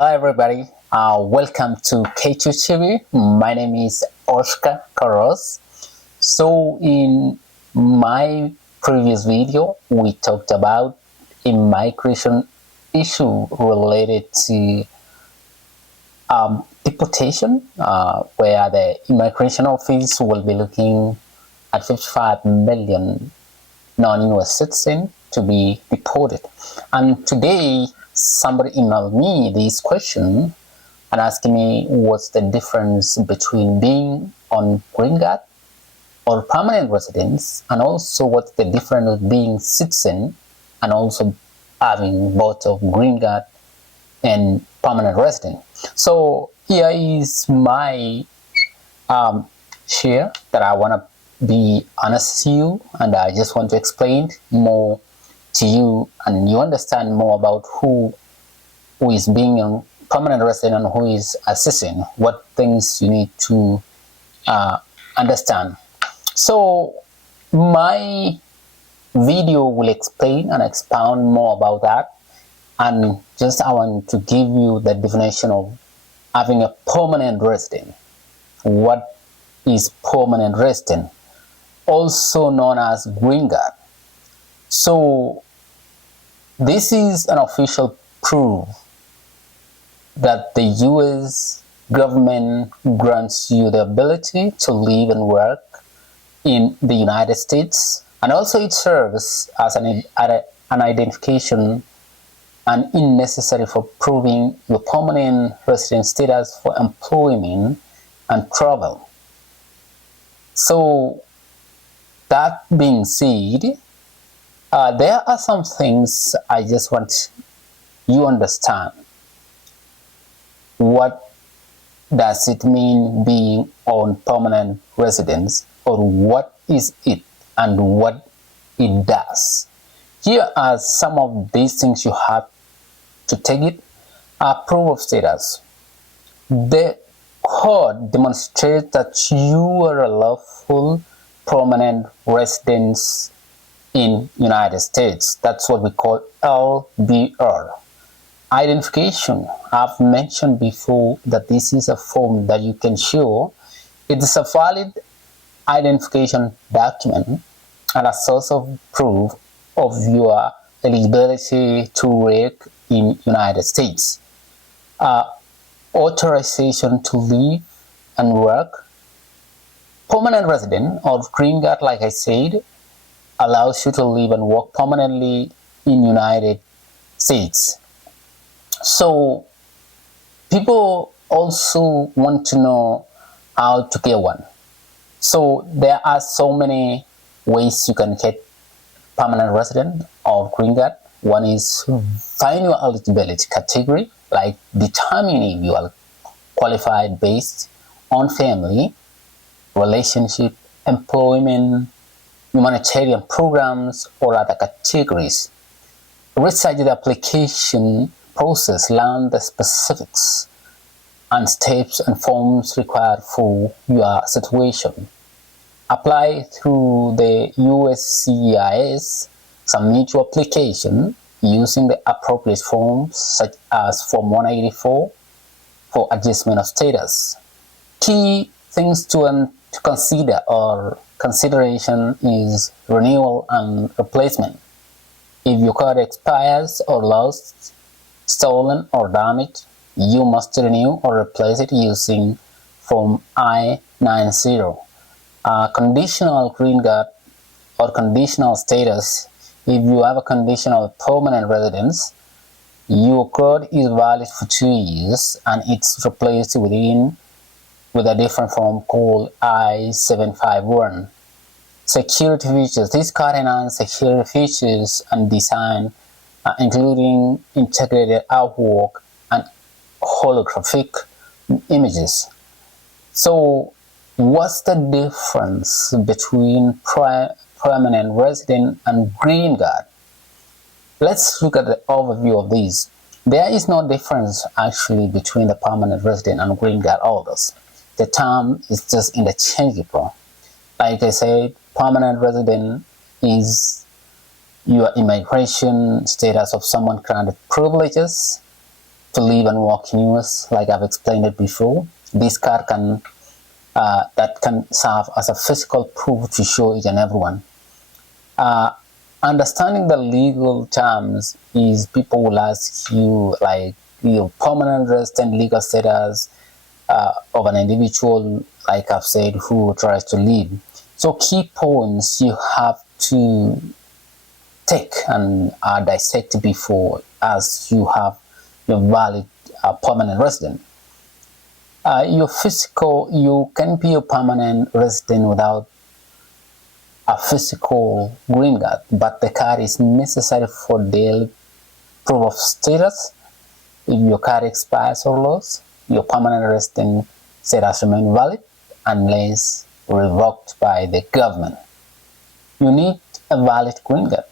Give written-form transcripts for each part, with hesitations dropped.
Hi everybody, welcome to K2 TV. My name is Oscar Carros. So in my previous video, we talked about a migration issue related to deportation, where the immigration office will be looking at 55 million non-US citizens to be deported. And today, somebody emailed me this question and asking me what's the difference between being on green card or permanent residence, and also what's the difference of being citizen and also having both of green card and permanent resident. So here is my um, share that I want to be honest with you, and I just want to explain more to you, and you understand more about who is being a permanent resident and who is a citizen, what things you need to uh, understand. So my video will explain and expound more about that, and just I want to give you the definition of having a permanent resident. What is permanent resident? Also known as green card. So this is an official proof that the US government grants you the ability to live and work in the United States, and also it serves as an identification and is necessary for proving your permanent resident status for employment and travel. So that being said, there are some things I just want you understand. What does it mean being on permanent residence, or what is it and what it does? Here are some of these things you have to take it. Proof of status. The code demonstrates that you are a lawful permanent resident in United States. That's what we call LBR. Identification. I've mentioned before that this is a form that you can show. It is a valid identification document and a source of proof of your eligibility to work in United States. Authorization to live and work. Permanent resident or green card, like I said, allows you to live and work permanently in United States. So people also want to know how to get one. So there are so many ways you can get permanent resident or green card. One is find your eligibility category, like determining if you are qualified based on family, relationship, employment, humanitarian programs, or other categories. Research the application process, learn the specifics and steps and forms required for your situation. Apply through the USCIS, submit your application using the appropriate forms such as Form 184 for adjustment of status. Key things to consider or consideration is renewal and replacement. If your card expires or lost, stolen or damaged, you must renew or replace it using Form I-90. Conditional green card or conditional status. If you have a conditional permanent residence, your card is valid for 2 years and it's replaced with a different form called I-751. Security features. This card enhances security features and design, including integrated artwork and holographic images. So what's the difference between permanent resident and green card? Let's look at the overview of these. There is no difference actually between the permanent resident and green card holders. The term is just interchangeable. Like I said, permanent resident is your immigration status of someone granted privileges to live and work in US, like I've explained it before. This card can that can serve as a physical proof to show each and everyone. Understanding the legal terms is people will ask you like your permanent resident legal status of an individual, like I've said, who tries to leave. So key points you have to take and dissect before as you have your valid permanent resident. You can be a permanent resident without a physical green card, but the card is necessary for daily proof of status. If your card expires or loses, your permanent resident status remains valid unless revoked by the government. You need a valid green card.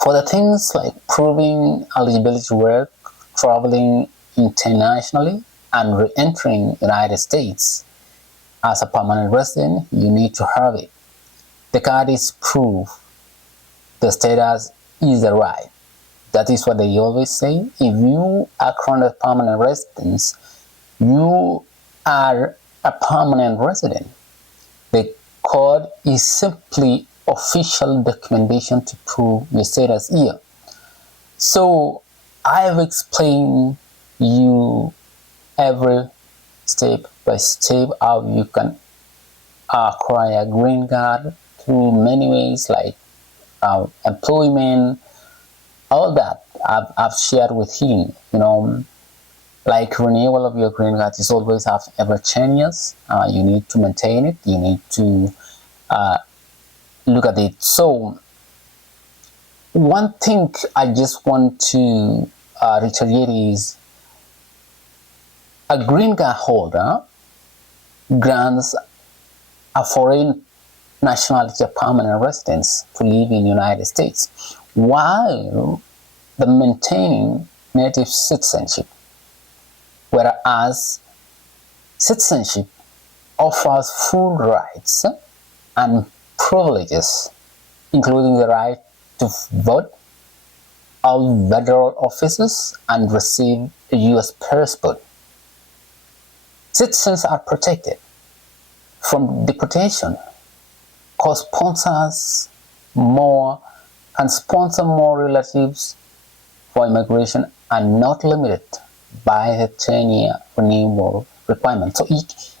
For the things like proving eligibility to work, traveling internationally, and re-entering United States as a permanent resident, you need to have it. The card is proof the status is the right. That is what they always say. If you are current permanent residents, you are a permanent resident. The card is simply official documentation to prove your status here. So I have explained you every step by step how you can acquire a green card through many ways like employment, all that I've shared with him. Like renewal of your green card is always every 10 years. You need to maintain it. You need to look at it. So one thing I just want to reiterate is a green card holder grants a foreign nationality of permanent residence to live in the United States while maintaining native citizenship. Whereas citizenship offers full rights and privileges, including the right to vote, all federal offices, and receive a U.S. passport. Citizens are protected from deportation, can sponsor more relatives for immigration, and not limited by the 10-year renewal requirement. So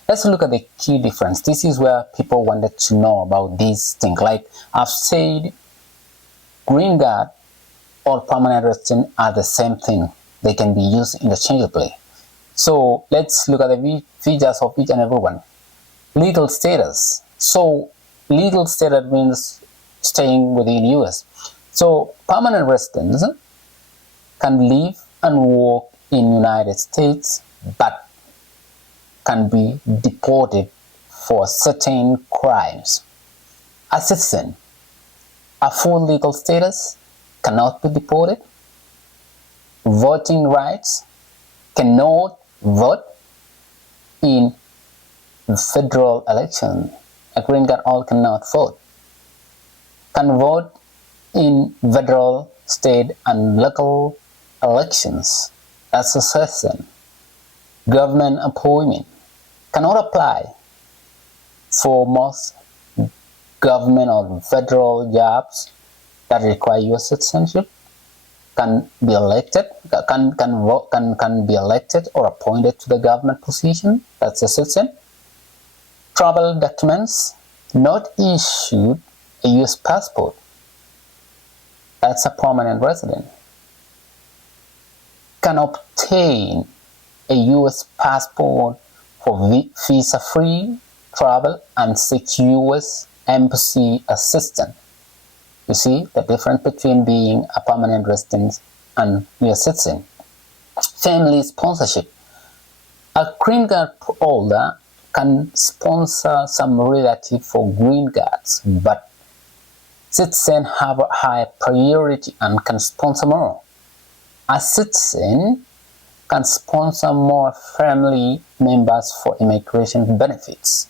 let's look at the key difference. This is where people wanted to know about these things. Like I've said, green card or permanent resident are the same thing. They can be used interchangeably. So let's look at the features of each and every one. Legal status. So legal status means staying within US. So permanent residents can live and work in United States, but can be deported for certain crimes. A citizen, a full legal status, cannot be deported. Voting rights, cannot vote in federal election. A green card all cannot vote. Can vote in federal, state, and local elections. That's a citizen. Government appointment cannot apply for most government or federal jobs that require US citizenship. Can be elected, can be elected or appointed to the government position. That's a citizen. Travel documents, not issued a US passport. That's a permanent resident. Can obtain a US passport for visa-free travel and seek US embassy assistance. You see the difference between being a permanent resident and US citizen. Family sponsorship. A green card holder can sponsor some relative for green cards, but citizens have a high priority and can sponsor more. A citizen can sponsor more family members for immigration benefits.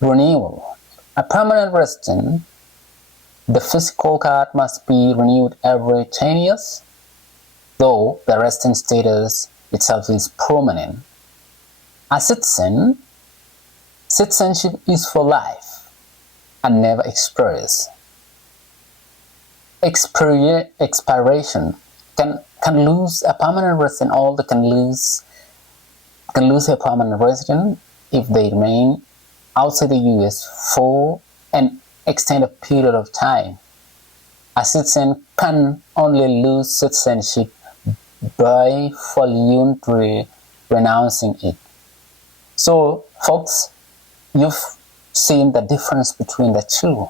Renewal. A permanent resident, the physical card must be renewed every 10 years. though the resident status itself is permanent. As citizenship is for life and never expires. Expiration can lose a permanent resident. All they can lose a permanent resident if they remain outside the U.S. for an extended period of time. A citizen can only lose citizenship by voluntarily renouncing it. So, folks, you've seen the difference between the two.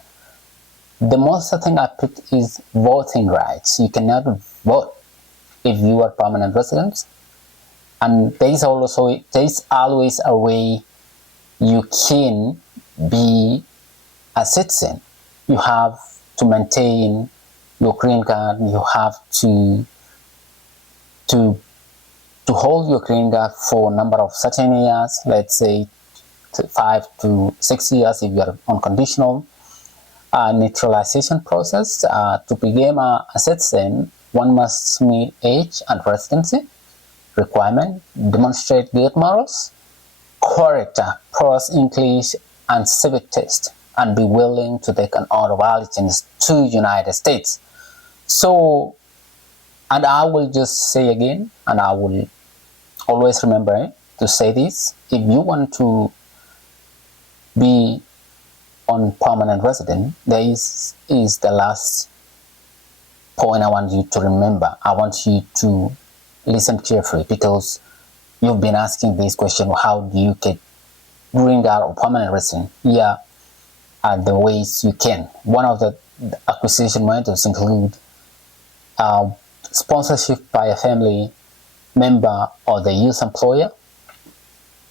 The most thing I picked is voting rights. You cannot vote if you are permanent residents, and there's always a way you can be a citizen. You have to maintain your green card. You have to hold your green card for a number of certain years, let's say 5 to 6 years if you are on conditional naturalization process. To become a citizen, one must meet age and residency requirement, demonstrate good morals, character, prose, English, and civic test, and be willing to take an oath of allegiance to United States. So, and I will just say again, and I will always remember to say this: if you want to be on permanent resident, there is the last point I want you to remember. I want you to listen carefully, because you've been asking this question: how do you get green card or permanent resident? Here are the ways you can. One of the acquisition methods include sponsorship by a family member or the youth employer,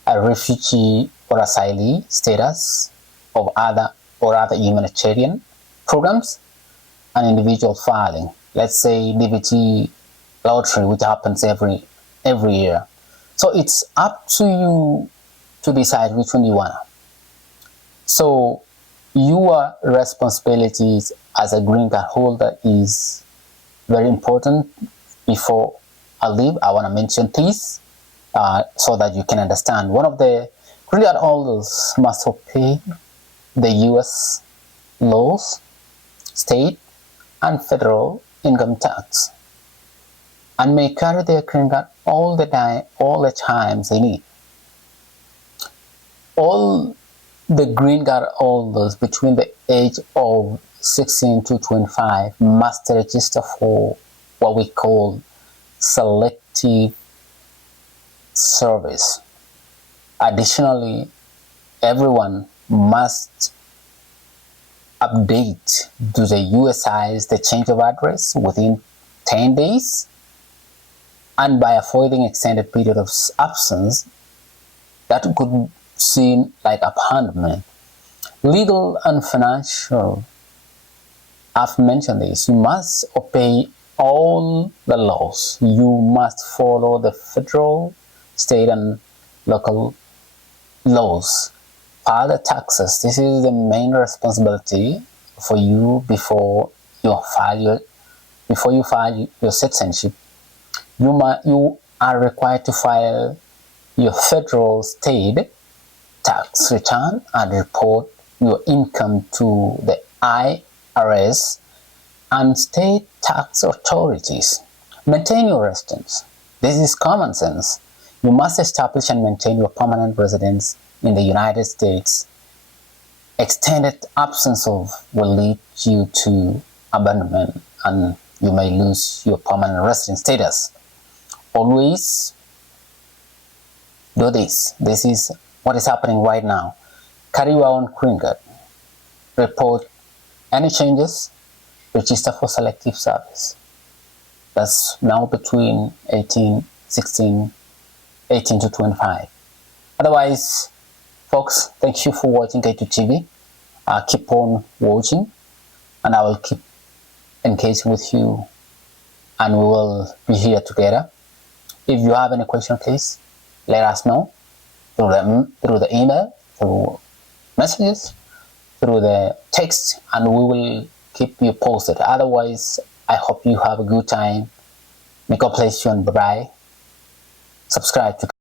a refugee or asylee status of other humanitarian programs, and individual filing. Let's say DBT lottery, which happens every year. So it's up to you to decide which one you want. So your responsibilities as a green card holder is very important. Before I leave, I want to mention this so that you can understand. One of the green card holders must obey the U.S. laws, state, and federal income tax, and may carry their green card all the times they need. All the green card holders between the age of 16 to 25 must register for what we call selective service. Additionally, everyone must update to the USCIS the change of address within 10 days, and by avoiding extended period of absence that could seem like abandonment. Legal and financial, I've mentioned this. You must obey all the laws. You must follow the federal, state, and local laws. File the taxes. This is the main responsibility for you before you file your citizenship. You are required to file your federal, state tax return and report your income to the IRS and state tax authorities. Maintain your residence. This is common sense. You must establish and maintain your permanent residence in the United States. Extended absence of will lead you to abandonment, and you may lose your permanent residence status. Always do this. This is what is happening right now. Carry your own green card. Report any changes. Register for selective service. That's now between 18 to 25. Otherwise, folks, thank you for watching K2 TV. Keep on watching, and I will keep engaging with you, and we will be here together. If you have any question, please let us know through the email, through messages, through the text, and we will keep you posted. Otherwise, I hope you have a good time May God bless you and bye-bye. Subscribe to